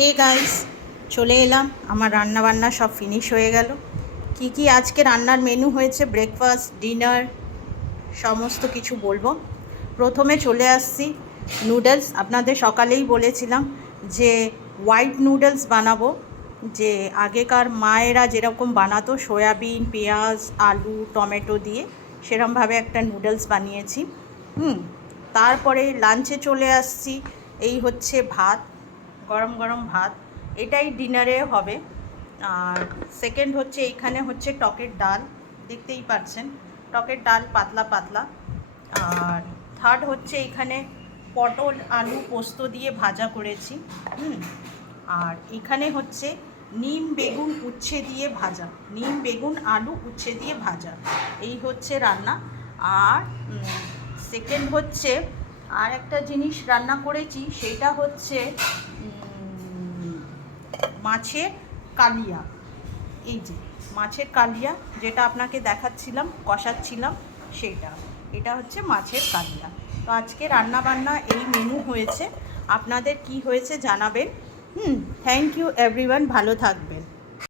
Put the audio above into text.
Hey guys, চলে এলাম। আমার রান্না বান্না সব ফিনিশ হয়ে গেল। কি কি আজকে রান্নার মেনু হয়েছে, ব্রেকফাস্ট, ডিনার, সমস্ত কিছু বলবো। প্রথমে চলে আসছি নুডলস। আপনাদের সকালেই বলেছিলাম যে হোয়াইট নুডলস বানাবো, যে আগেকার মায়েরা যেরকম বানাতো সয়াবিন, পেঁয়াজ, আলু, টমেটো দিয়ে, সেরমভাবে একটা নুডলস বানিয়েছি। তারপরে লাঞ্চে চলে আসছি। এই হচ্ছে ভাত, গরম গরম ভাত, এটাই ডিনারে হবে। আর সেকেন্ড হচ্ছে এইখানে হচ্ছে টকের ডাল, দেখতেই পাচ্ছেন টকের ডাল পাতলা পাতলা। আর থার্ড হচ্ছে এইখানে পটল আলু পোস্ত দিয়ে ভাজা করেছি। আর এখানে হচ্ছে নিম বেগুন উচ্ছে দিয়ে ভাজা, নিম বেগুন আলু উচ্ছে দিয়ে ভাজা, এই হচ্ছে রান্না। আর সেকেন্ড হচ্ছে আর একটা জিনিস রান্না করেছি, সেটা হচ্ছে মাছের কালিয়া। এই যে মাছের কালিয়া, যেটা আপনাকে দেখাচ্ছিলাম, কষাচ্ছিলাম, সেটা এটা হচ্ছে মাছের কালিয়া। তো আজকে রান্না বান্না এই মেনু হয়েছে। আপনাদের কি হয়েছে জানাবেন। থ্যাংক ইউ এভরিওয়ান, ভালো থাকবেন।